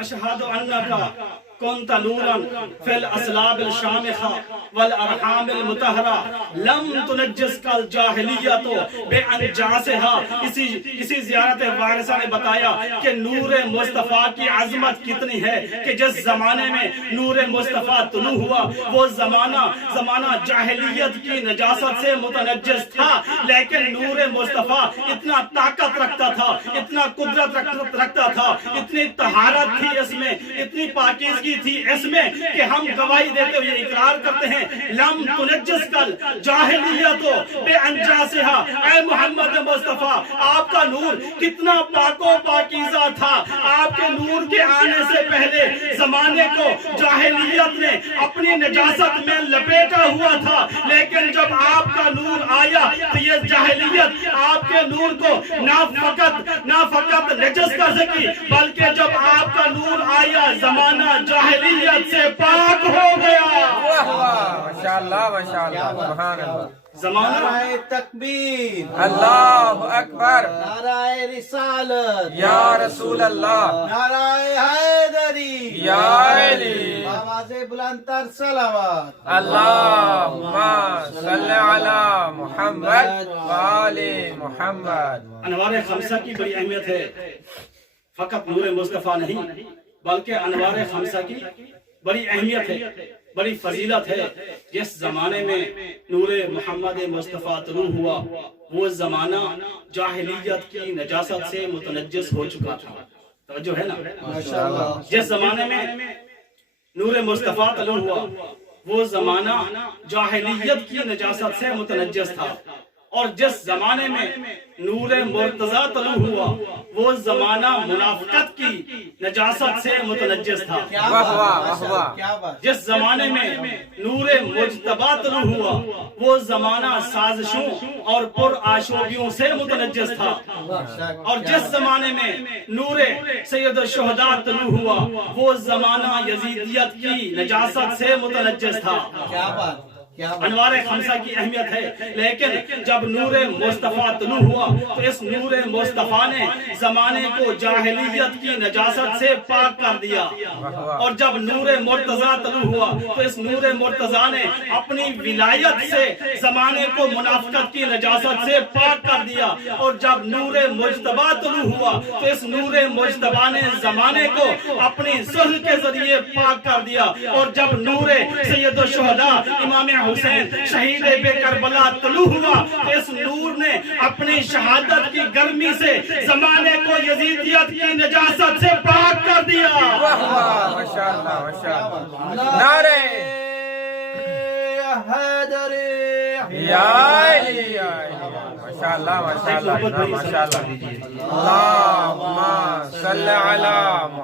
اشہد انک کنت نورا فی الاسلاب الشامخہ والارحام المطہرہ لم تنجس کا الجاہلیت بے انجاسہا۔ اسی زیارت وارثہ نے بتایا کہ نور مصطفیٰ کی عظمت کتنی ہے کہ جس زمانے میں نور مصطفیٰ طلوع ہوا وہ زمانہ جاہلیت کی نجاست سے متنجس تھا، لیکن نور مصطفیٰ اتنا طاقت رکھتا تھا، اتنا قدرت رکھتا تھا، اتنی طہارت تھی اس میں، اتنی پاکیزگی تھی اس میں کہ ہم گواہی دیتے ہوئے اقرار کرتے ہیں لم تنجس کل جاہلیت بے انجاسہا۔ اے محمد مصطفیٰ، آپ کا نور کتنا پاک و پاکیزہ تھا، آپ کے نور کے آنے سے پہلے زمانے کو جاہلیت نے اپنی نجاست میں لپیٹا ہوا تھا، لیکن جب آپ کا نور آیا تو یہ جاہلیت آپ کے نور کو نہ فقط نجس کر سکی بلکہ جب آپ کا نور آیا زمانہ جاہلیت سے پاک ہو گیا۔ ماشاءاللہ ماشاءاللہ سبحان اللہ۔ زمانہ نعرہ تکبیر، اللہ اکبر، نعرہ رسالت، یا رسول اللہ، نعرہ حیدری، یا علی، آواز بلند تر صلوات۔ اللہم صلی علی محمد وآل محمد۔ انوار خمسہ کی بڑی اہمیت ہے، فقط نور مصطفیٰ نہیں بلکہ انوار خمسہ کی بڑی اہمیت ہے، بڑی فضیلت ہے۔ جس زمانے میں نور محمد مصطفیٰ طلوع ہوا وہ زمانہ جاہلیت کی نجاست سے متنجس ہو چکا تھا۔ توجہ ہے نا؟ جس زمانے میں نور مصطفیٰ طلوع ہوا وہ زمانہ جاہلیت کی نجاست سے متنجس تھا، اور جس زمانے میں نور مرتضیٰ طلوع ہوا وہ زمانہ منافقت کی نجاست سے متنجس تھا۔ جس زمانے میں نور مجتبیٰ طلوع ہوا وہ زمانہ سازشوں اور پرآشوبیوں سے متنجس تھا، اور جس زمانے میں نور سید الشہداء طلوع ہوا وہ زمانہ یزیدیت کی نجاست سے متنجس تھا۔ انوار خمسہ کی اہمیت ہے، لیکن جب نور مصطفیٰ طلوع ہوا تو اس نور مصطفیٰ نے زمانے کو جاہلیت کی نجاست سے پاک کر دیا، اور جب نور مرتضیٰ طلوع ہوا تو اس نور مرتضیٰ نے اپنی ولایت سے زمانے کو منافقت کی نجاست سے پاک کر دیا، اور جب نور مجتبیٰ طلوع ہوا تو اس نور مجتبیٰ نے زمانے کو اپنی صلح کے ذریعے پاک کر دیا، اور جب نور سید الشہداء امام حسین شہید بے کربلا طلوع ہوا تو اس نور نے اپنی شہادت کی گرمی سے زمانے کو یزیدیت کی نجاست سے پاک کر دیا۔ ماشاءاللہ ماشاءاللہ، نعرہ حیدری، یا علی، ماشاءاللہ ماشاءاللہ ماشاءاللہ۔ اللہم صلی علی محمد۔